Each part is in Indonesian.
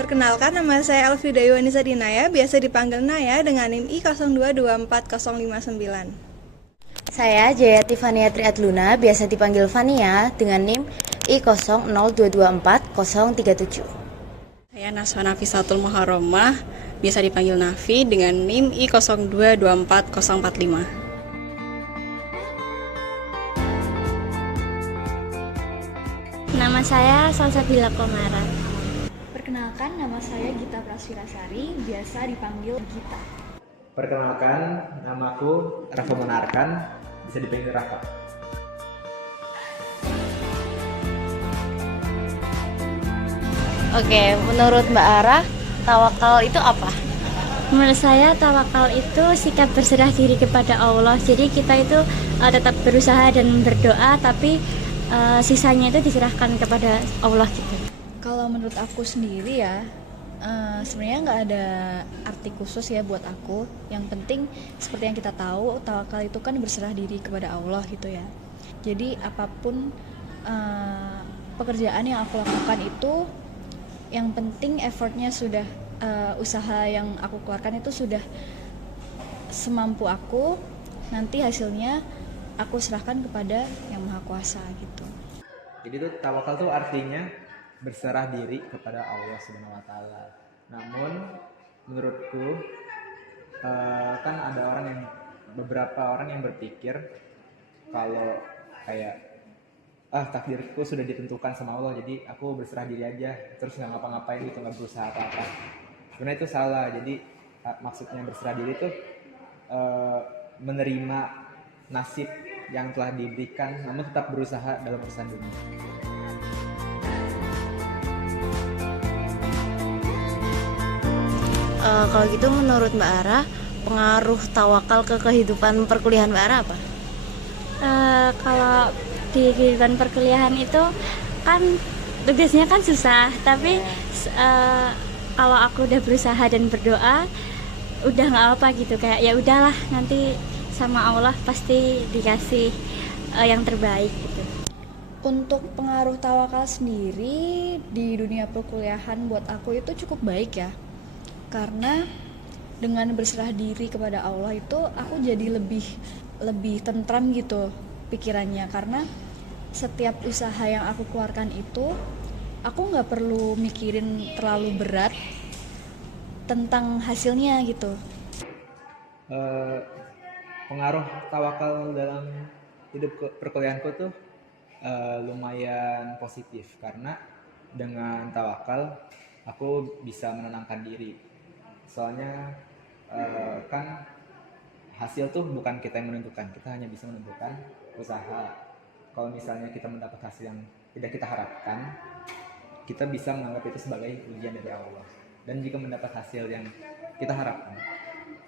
Perkenalkan, nama saya Elvida Yuwanisa Dinaya, biasa dipanggil Naya dengan NIM I022409. Saya Jayati Fania Triadluna, biasa dipanggil Fania dengan NIM I00224-037. Saya Naswa Nafisatul Muharramah, biasa dipanggil Nafi dengan NIM I0224-045. Nama saya Salsabila Komara. Perkenalkan, nama saya Gita Prasvirasari, biasa dipanggil Gita. Perkenalkan, namaku Rafa Monarkan, bisa dipanggil Rafa. Oke, menurut Mbak Ara, tawakal itu apa? Menurut saya tawakal itu sikap berserah diri kepada Allah. Jadi kita itu tetap berusaha dan berdoa, tapi sisanya itu diserahkan kepada Allah gitu. Kalau menurut aku sendiri ya, sebenarnya nggak ada arti khusus ya buat aku. Yang penting seperti yang kita tahu, tawakal itu kan berserah diri kepada Allah gitu ya. Jadi apapun pekerjaan yang aku lakukan itu, yang penting effortnya sudah, usaha yang aku keluarkan itu sudah semampu aku. Nanti hasilnya aku serahkan kepada Yang Maha Kuasa gitu. Jadi tuh tawakal tuh artinya berserah diri kepada Allah Subhanahu wa taala. Namun menurutku kan ada beberapa orang yang berpikir kalau kayak takdirku sudah ditentukan sama Allah, jadi aku berserah diri aja terus nggak ngapa-ngapain gitu, nggak berusaha apa-apa. Sebenarnya itu salah. Jadi maksudnya berserah diri itu menerima nasib yang telah diberikan, namun tetap berusaha dalam urusan dunia. Kalau gitu menurut Mbak Ara, pengaruh tawakal ke kehidupan perkuliahan Mbak Ara apa? Kalau di kehidupan perkuliahan itu kan tugasnya kan susah, tapi kalau aku udah berusaha dan berdoa, udah nggak apa gitu, kayak ya udahlah, nanti sama Allah pasti dikasih yang terbaik gitu. Untuk pengaruh tawakal sendiri di dunia perkuliahan buat aku itu cukup baik ya. Karena dengan berserah diri kepada Allah itu aku jadi lebih tentram gitu pikirannya, karena setiap usaha yang aku keluarkan itu aku nggak perlu mikirin terlalu berat tentang hasilnya gitu. Pengaruh tawakal dalam hidup perkuliahanku tuh lumayan positif, karena dengan tawakal aku bisa menenangkan diri. Soalnya kan hasil tuh bukan kita yang menentukan, kita hanya bisa menentukan usaha. Kalau misalnya kita mendapat hasil yang tidak kita harapkan, kita bisa menganggap itu sebagai ujian dari Allah. Dan jika mendapat hasil yang kita harapkan,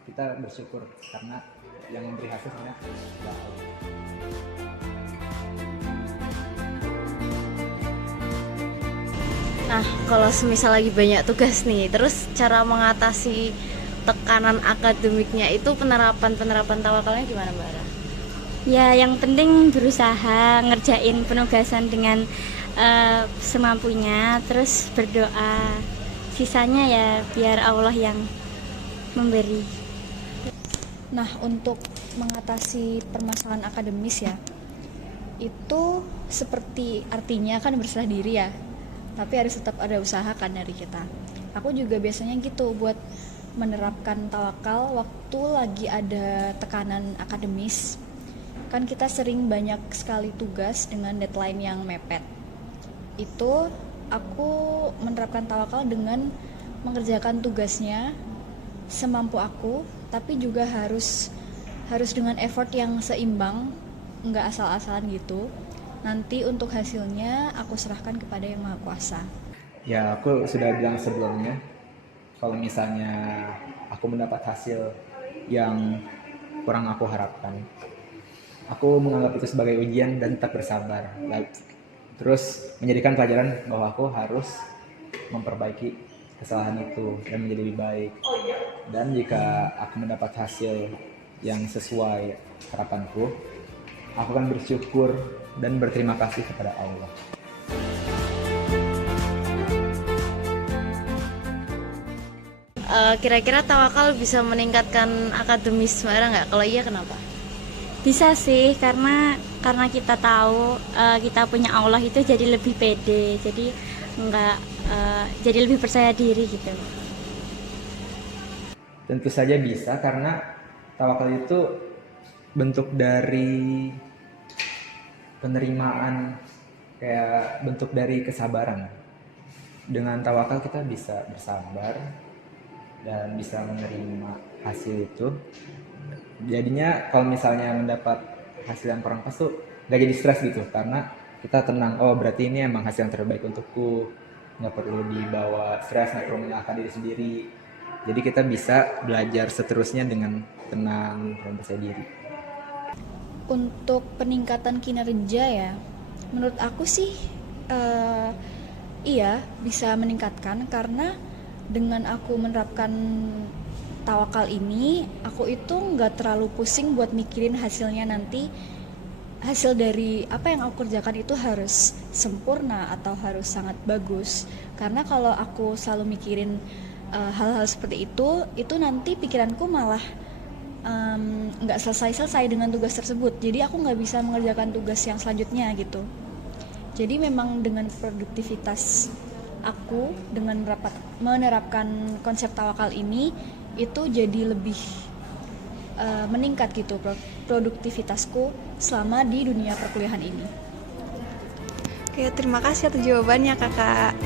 kita bersyukur karena yang memberi hasil sebenarnya Allah. Nah, kalau semisal lagi banyak tugas nih, terus cara mengatasi tekanan akademiknya itu penerapan tawakalnya gimana Mbak Ara? Ya yang penting berusaha ngerjain penugasan dengan semampunya, terus berdoa. Sisanya ya biar Allah yang memberi. Nah, untuk mengatasi permasalahan akademis ya, itu seperti artinya kan berserah diri ya, tapi harus tetap ada usaha kan dari kita. Aku juga biasanya gitu buat menerapkan tawakal waktu lagi ada tekanan akademis. Kan kita sering banyak sekali tugas dengan deadline yang mepet. Itu aku menerapkan tawakal dengan mengerjakan tugasnya semampu aku, tapi juga harus dengan effort yang seimbang, nggak asal-asalan gitu. Nanti untuk hasilnya aku serahkan kepada Yang Maha Kuasa. Ya, aku sudah bilang sebelumnya, kalau misalnya aku mendapat hasil yang kurang aku harapkan, aku menganggap itu sebagai ujian dan tetap bersabar. Terus menjadikan pelajaran bahwa aku harus memperbaiki kesalahan itu dan menjadi lebih baik. Dan jika aku mendapat hasil yang sesuai harapanku, aku akan bersyukur dan berterima kasih kepada Allah. kira-kira tawakal bisa meningkatkan akademis Mbak Era nggak? Kalau iya kenapa? Bisa sih, karena kita tahu kita punya Allah itu jadi lebih pede, jadi nggak jadi lebih percaya diri gitu. Tentu saja bisa, karena tawakal itu bentuk dari penerimaan, kayak bentuk dari kesabaran. Dengan tawakal kita bisa bersabar dan bisa menerima hasil itu. Jadinya kalau misalnya mendapat hasil yang kurang pas tuh gak jadi stres gitu, karena kita tenang, oh berarti ini emang hasil yang terbaik untukku, nggak perlu dibawa stres, nggak perlu menyalahkan diri sendiri. Jadi kita bisa belajar seterusnya dengan tenang dan percaya diri. Untuk peningkatan kinerja ya, menurut aku sih iya bisa meningkatkan, karena dengan aku menerapkan tawakal ini, aku itu nggak terlalu pusing buat mikirin hasilnya nanti. Hasil dari apa yang aku kerjakan itu harus sempurna atau harus sangat bagus. Karena kalau aku selalu mikirin hal-hal seperti itu nanti pikiranku malah nggak selesai-selesai dengan tugas tersebut. Jadi aku nggak bisa mengerjakan tugas yang selanjutnya gitu. Jadi memang dengan produktivitas aku, dengan menerapkan konsep tawakal ini, itu jadi lebih meningkat gitu produktivitasku selama di dunia perkuliahan ini. Oke, terima kasih atas jawabannya kakak.